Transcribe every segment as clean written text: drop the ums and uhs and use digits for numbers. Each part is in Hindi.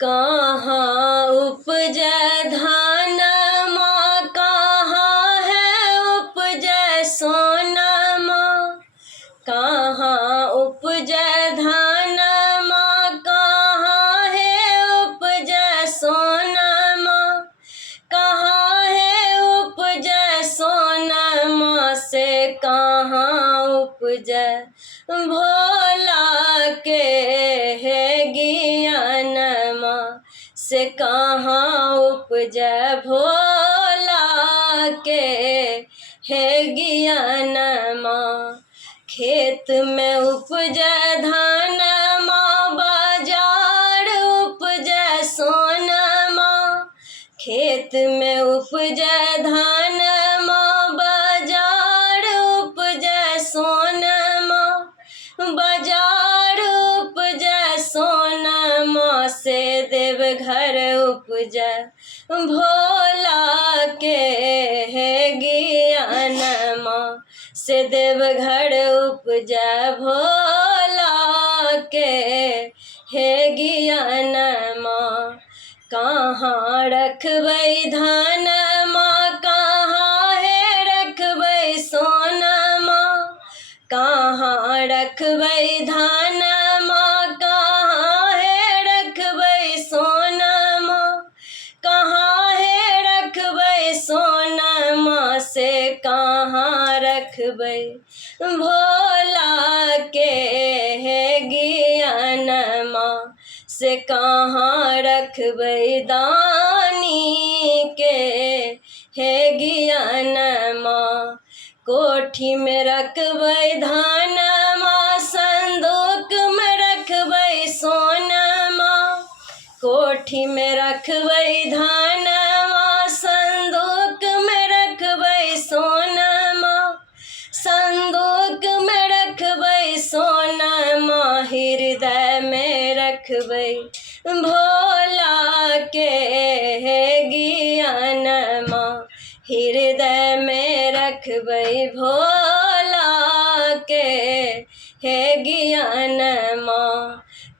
कहाँ उपजै धनमा, कहाँ है उपजै सोनमा। कहाँ उपजै धनमा, कहाँ है उपजै सोनमा। कहाँ है उपजै सोनमा, से कहाँ उपजै भोला के है ज्ञानमा। से कहाँ उपजै भोला के है ज्ञानमा। खेत में उपजै धनमा, बाजार उपजै सोनमा। खेत में उपजै धनमा, बाजार उपजै सोनमा। बाजार उपजै सोनमा, से देवघर उपजै भोला के है ज्ञानमा। से देवघर उपजै भोला के है ज्ञानमा। कहाँ रखबै धनमा, कहाँ है रखबै सोनमा। कहाँ रखबै धनमा, कहाँ है रखबै सोनमा। कहाँ है रखबै सोनमा, से कहाँ रखबै भोला के है ज्ञानमा। से कहाँ रखबै दानी के है ज्ञानमा। कोठी में रखबै धनमा, संदूक में रखबै सोनमा। कोठी में रखबै धनमा, संदूक में रखबै सोनमा। संदूक में रखबै सोनमा, हृदय में रखबै भोला के है ज्ञानमा। हृदय में रखबै भोला के है ज्ञानमा।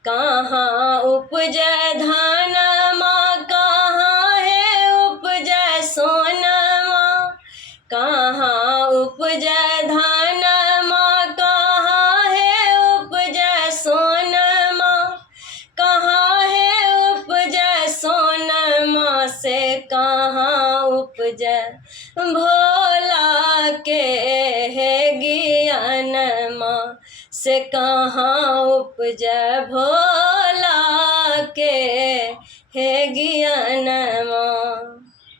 कहाँ उपजै धनमा, कहाँ है उपजै सोनमा। कहाँ उपजै धनमा, कहाँ है उपजै सोनमा। कहाँ है उपजै सोनमा, से कहाँ उपजै भोला के है ज्ञानमा। से कहाँ उपजै भोला के है ज्ञानमा।